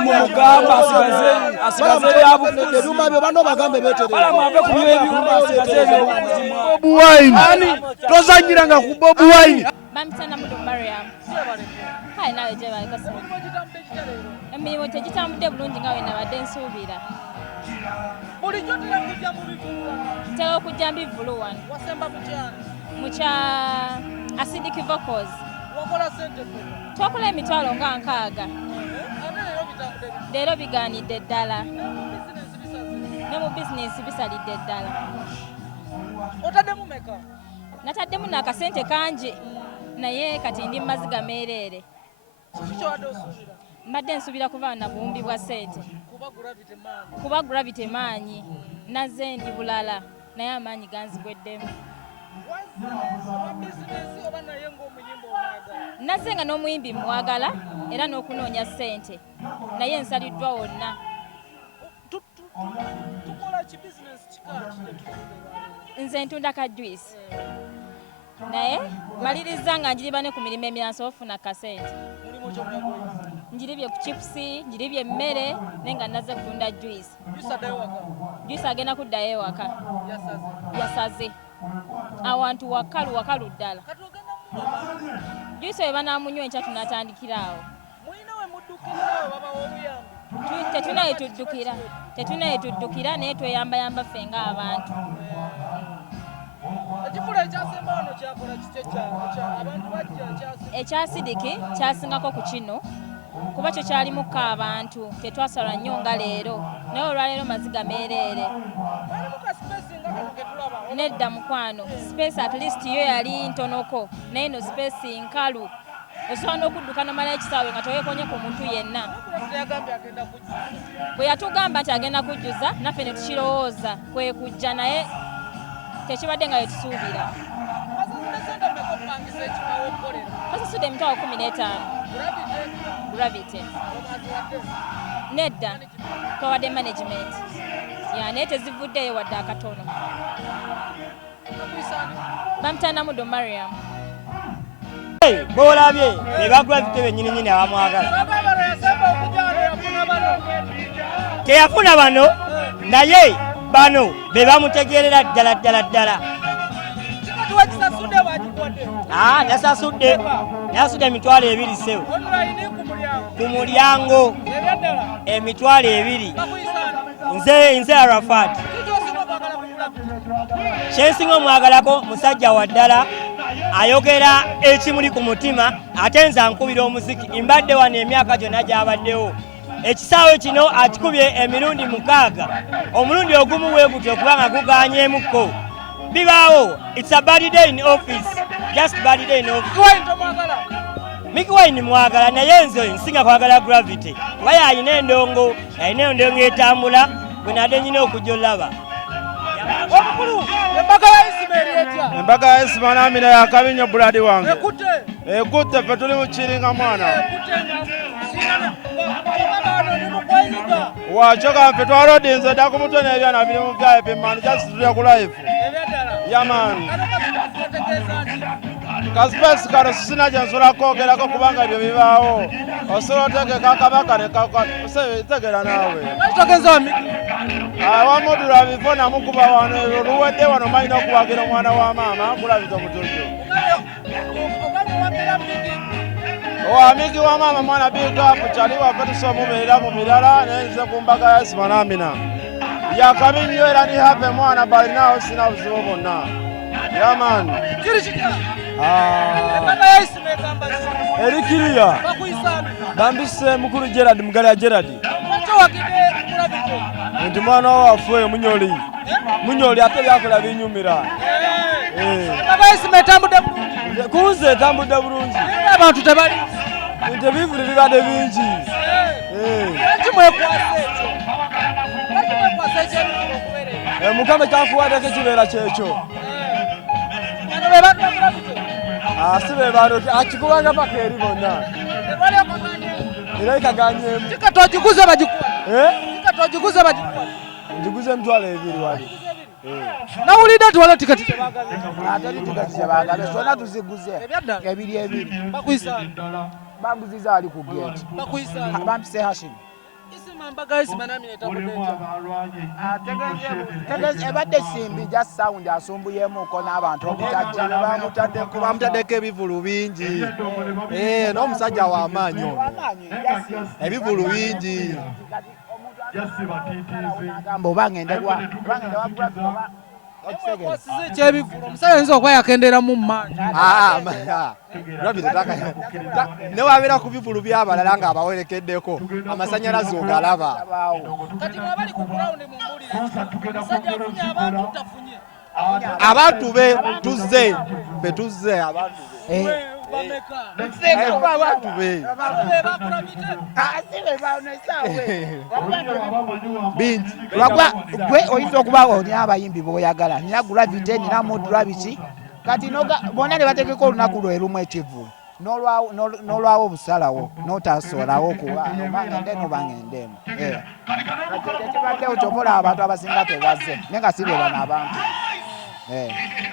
mumugamba asigaze yabufuzi lumabyo bano bagambe beterera bala mwave ku byo ebyuma asigaze ebyobuzima Bob Wine tozanyiranga ku Bob Wine Bamtana mudo Mariam hai nawe je bali kasi emirimu tegitambudde bulungi nga wena badde nsuubira bulijjo tera kujja mu bivulu ntera okujja mbivulu wano wasemba mukyani mukya acidic vocals wakola sente twakola emitwalo nga 6 ate leero bitambudde leero bigaanidde ddala bizinesi bisaze ne mu bizinesi bisalidde ddala otaddemu meka nataddemu n'akasente kangi naye kati ndi maziga meereere kiki kyowadde osuubira mbadde nsuubira kuba na buwumbi bwa sente kuba gravity maanyi nazze ndi bulala naye amaanyi ganzigweddemu nazze nga n'omuyimbi mwagala era n'okunoonya sente naye nsaliddwa wonna nze ntunda ka juice naye maliriza nga njiriba ne ku mirimu emirala nsobola okufuna kasente njiribye ku chipusi njiribye emmere naye nga nazze kutunda juice agenda kuddayo ewaka yasaze awantu wakalu ddala juice we banaamunywa enkya tunatandikiraawo tetuna yetuddukira naye tweyambayamba ffe ng'abantu ekyasidiki kyasingako ku kino kuba kyo kyalimukko abantu tetwasalwa nnyo nga leero naye olwaleero maziga meereere nedda mukwano space at least yo yali ntonoko naye no space nkalu osobola n'okudduka nomalayo ekisaawe nga toweekonye ku muntu yenna bwe yatugamba nti agenda kujjuza naffe ne tukirowooza kwe kujja naye tekibadde nga yetusuubira twasasudde emitwalo 15 gravity nedda twawadde management naye tezivuddeyo wadde akatono bamutana mudo Mariam boolabye ne bagravity bennyininyini abamwagala teyafuna bano naye bano be bamutegeerera ddala nasasudde emitwalo 2 sewo ku mulyango emitwalo 2 nze Arafat kyensinga omwagalako musajja wa ddala ayogera ekimuli ku mutima ate nze ankubira omuziki mbadde wano emyaka gyonna gyabaddewo ekisaawe kino akikubye emirundi 6 omulundi ogumu weegutya okuba nga gugaanyeemukko bibaawo it's a bad day in office just bad day in office Mickey Wine mwagala naye nze nsinga kwagala gravity kuba yalina endongo etambula bwe nadde nyina okujja olaba embaga ya Ismail Amina yakabinyo buladi wange ekutte ffe tuli mukiringa mwana wakyo kamfe twalodinze dda ku mutwe n'ebyana biri mu byaye pimani kyasitulya ku life yamani kasipesi kano sisina gye nsobola kwogerako kubanga ebyo bibaawo osobola otegeka akabaka netegera naawe wamudula bifo namukuba wano luwedde wano malina okuwagira omwana wa maama kulabita omutujjo owamigi wa maama mwana bigapu kyali waffe tusomubeerera mu mirala nenze ku mbaga ya Ismail Amina yakabi nnyo era ni hape mwana balinaawo sina buzibu bwonna yamani erikiriya bambise mukulu Gerard mugala ya Gerard nti mwana waffe munyoli ate byakola binyumira kunze etambudde bulungi abantu tebali nti ebivulu bibadde bingi Mukama kyakuwaddeko kibeera kyekyo si be bano akikubanga paka eri bonna era ikaganyemu njiguze emitwalo 2 wali nawulidde ati waliwo tikati ateri tikati zebagabe zonna tuziguze ebiri bambuziza ali ku gate bampise Hashim ebadde simbi just sound asumbuyemuko n'abantu bamutaddeko ebivulu bingi n'omusajja w'amaanyi ono ebivulu bingi omusajja ayinza okuba yakenderamu mu maanyi newabeera ku bivulu by'abalala ng'abawerekeddeko amasannyalaze ogalaba kati mwabali ku ground mu mbulire omusajja afunye abantu tafunye abantu be tuzze abantu abantu be bingi gwe oyinza okuba olina abayimbi b'oyagala nina Gravity nina Modra biki kati bonna ne bategeka olunaku lwe lumu ekivulu n'olwawo obusalawo n'otasolawo kubangende nobangendemu ekibaddewo kyomola abantu abasinga tebazze naye nga si be bano abantu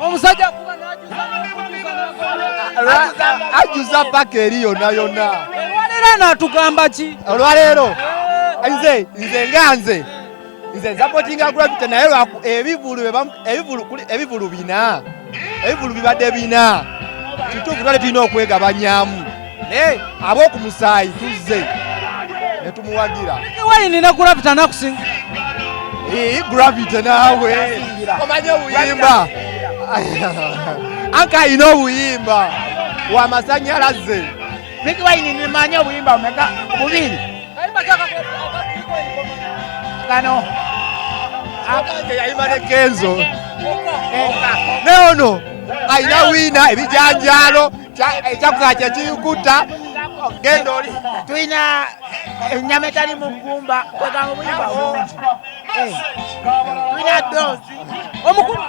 omusajja akuba ajjuza paka eri yonna olwaleero anaatugamba ki olwaleero nze nsapotinga Gravity naye ebivulu bina ebivulu bibadde bina kituufu twali tulina okwegabanyamu naye ab'okumusaayi tuzze ne tumuwagira wayini ne Gravity anakusinga Gravity naawe omanye obuyimba anka alina obuyimba wamasannyalaze Nicky Wayne nimanye obuyimba omeka bubiri kano yayimba ne Kenzo neono alina wiina ebijanjaalo ekyakusaa kyekiyukuta genda oli tulina ennyama etali mu ggumba kwegamba obuyimba bungi tulina dosi omukulu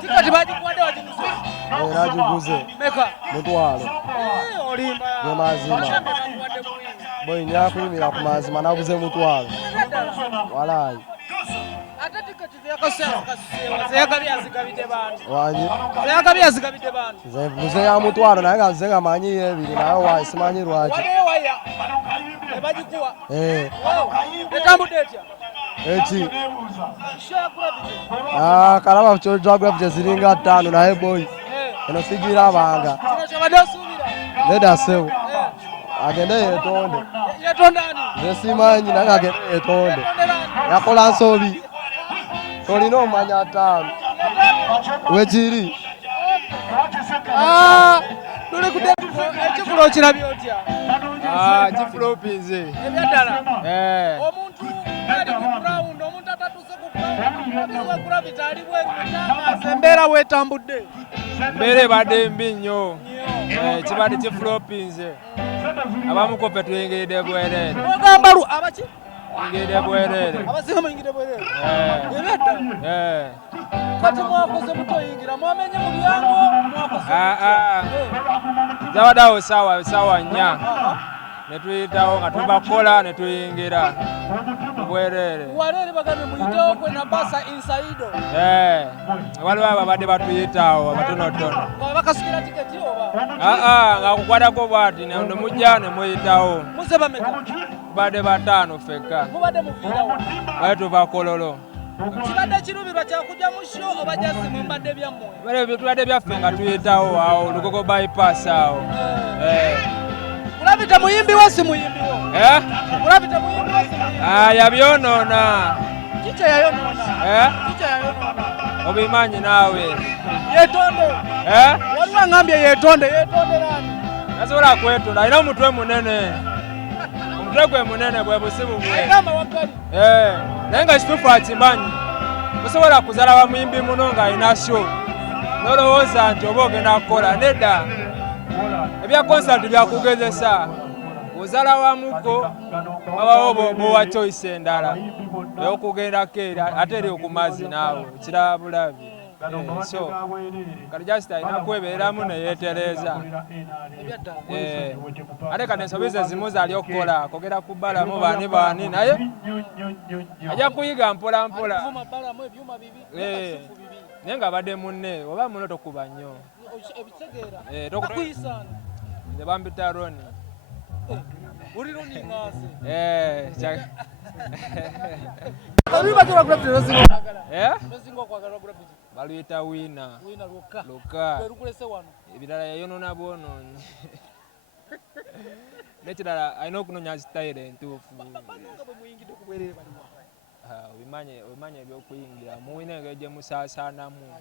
tikati bagikuwadde nagiguze meka mutwalo olimba ge mazima boyinya kuyimira ku mazima naguze mutwalo walayi ate tikati zeyagabye azigabidde bantu wanyi zeyagabye azigabidde bantu nze ya mutwalo naye nga nze nga manyi ebiri naye wayi simanyi lwaki waya ebagikuwa etambudde etya eki kalaba kyoja Gravity ziringa 5 naye boy eno sigirabanga kyobadde osuubira leda sewo agende yetonde yetondani nze simanyi naye agende yetonde yakola nsobi tolina omanya 5 wekiri tuli ku ekifulo okirabye otya kifulopinze ebyaddala omuntu ali ku ground omuntu atatuse ku ground Gravity ali bweru mutangaza embeera weetambudde Mbere ebadde mbi nnyo kibadde kifulopinze abamuko ffe tuyingiridde bwereere ogamba abaki tuyingiridde bwereere abasinga muyingidde bwereere ebyaddala kati mwakoze mutoyingira mwamenye mu lyango mwakoze zabaddeawo saawa 4 ne tuyitawo nga tubakola ne tuyingira bwereere waleere bagambye muyitewo kwe na basa insaido waliwo ababadde batuyitawo abatonotono bakasukira tiketi oba nga kukwatako bwati nemujja ne muyitawo muze bameka tubadde 5 ffekka mubadde muviirawo bale tubakololo kibadde kirubirwa kyakujja mu sho oba jazimwe mbadde byammwe tubadde byaffe nga tuyitawo awo Lugogo bypass awo Gravity muyimbi wo si muyimbi wo Gravity muyimbi wo si muyimbi yabyonoona kiki yayonoona obimanyi naawe yetonde waliwo angambye yetonde nani nasobola kwetonda alina omutwe munene omutwe gwe munene bwe busibu bwe agamba waggali naye nga kituufu akimanyi tosobola kuzala bamuyimbi muno ng'alina sho nolowooza nti oba ogenda kukola nedda ebya konsati byakugezesa ozala wamuko babawo bowa choice endala ey'okugendako eri ate eri okumazzi naawe kiraba bulabi so kati just alina kwebeeramu neyeetereza ate kati ensobi zimu zali okukola kogera ku bbalamu baani naye ajja kuyiga mpola mpola naye nga badde munne oba muno tokuba nnyo nze bambita Roni uri running ase Kabiba tu gravity nozingo kwagala gravity baluyita wina lokka berukulese wano ebirala yayonona bwononyi nekirala alina okunonya style entuufu wimanye ebyokuyingira muwina engeri gye musaasaanamu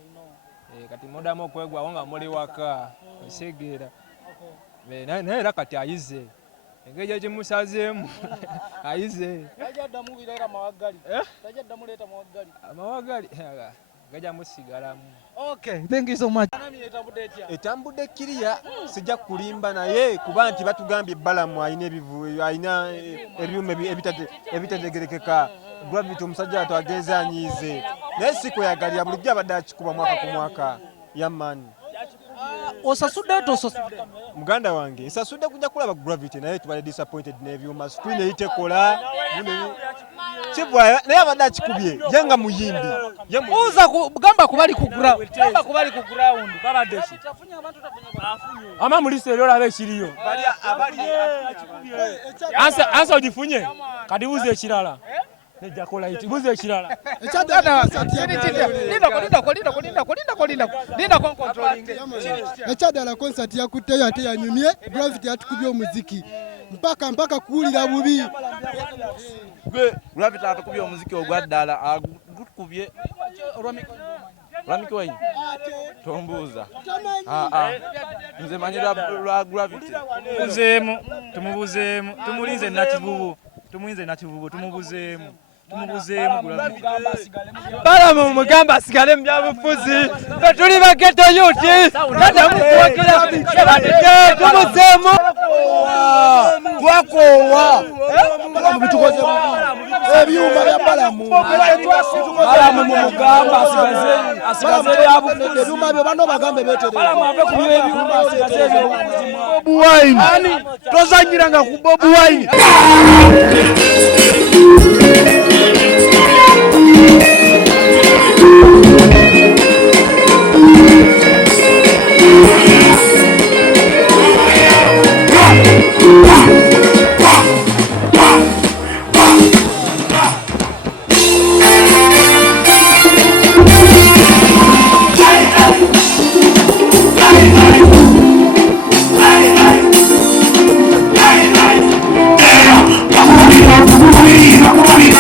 kati mudamu okwegwawo nga muli waka osegeera naye era kati ayize engeri gye kimusazeemu ayize amawagali gajja musigalamu. Okay, thank you so much. Etambudde kiriya sijja kulimba naye kuba nti batugambye Balamu alina ebyuma ebitategerekeka gravity omusajja ato agenze anyiize naye si kweyagalira bulijjo abadde akikuba mwaka ku mwaka yamani. Osasudde tosasudde muganda wange nsasudde kujja kulaba gravity naye tubadde disappointed n'ebyuma screen eyitekola naye abadde akikubye yenga muyimbi uza kugamba kubali ku ground babadde ki ama mulise era olabe ekiriyo ansa ogifunye kati buuza ekirala nejja kola iti buuza ekirala ekyadala concert yakutteyo ate yanyumye gravity yatukubye omuziki mpaka kuwulira bubi gravity atukubye omuziki ogwaddala agutukubye olwamiki waini tombuuza nze manyira lwa gravity tumubuzeemu tumulinze nakivubu tumubuzeemu Balamu mugamba asigale mu byabufuzi tuli bageto yuti tumuzeemu twakoowa ebyuma bya Balamu mumugamba asigaze byabufuzi ebyuma byo bano bagambe beterere Bobi Wine tozanyiranga ku Bobi Wine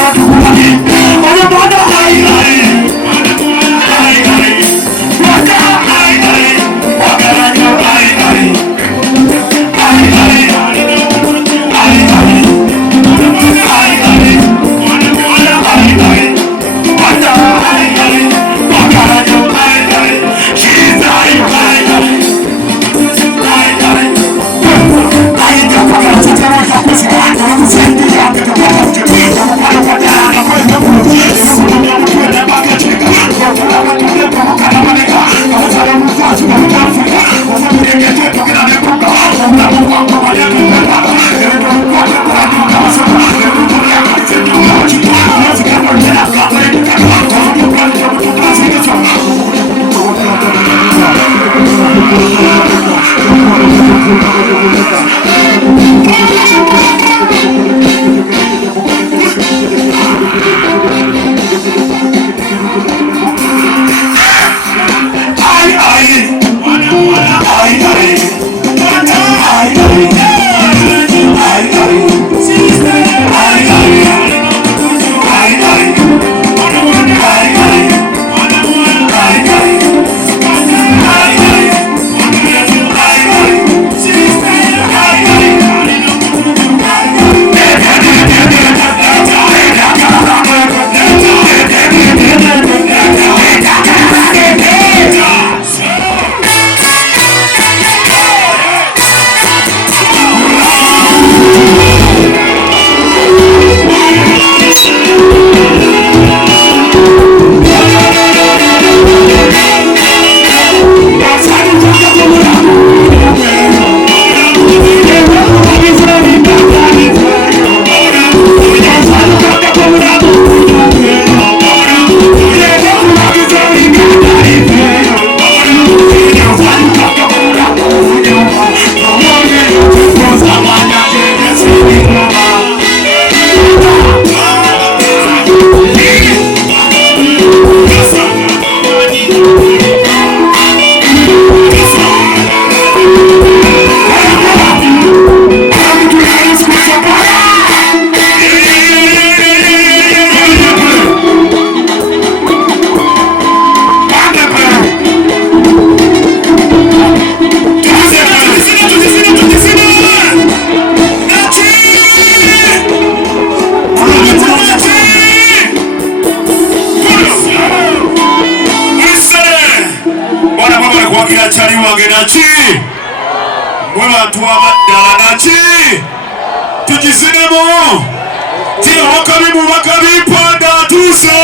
Come on, wagira chali wange naki mwe bantu abaddala naki tugizinemo ti abakabi mu bakabi pada tuse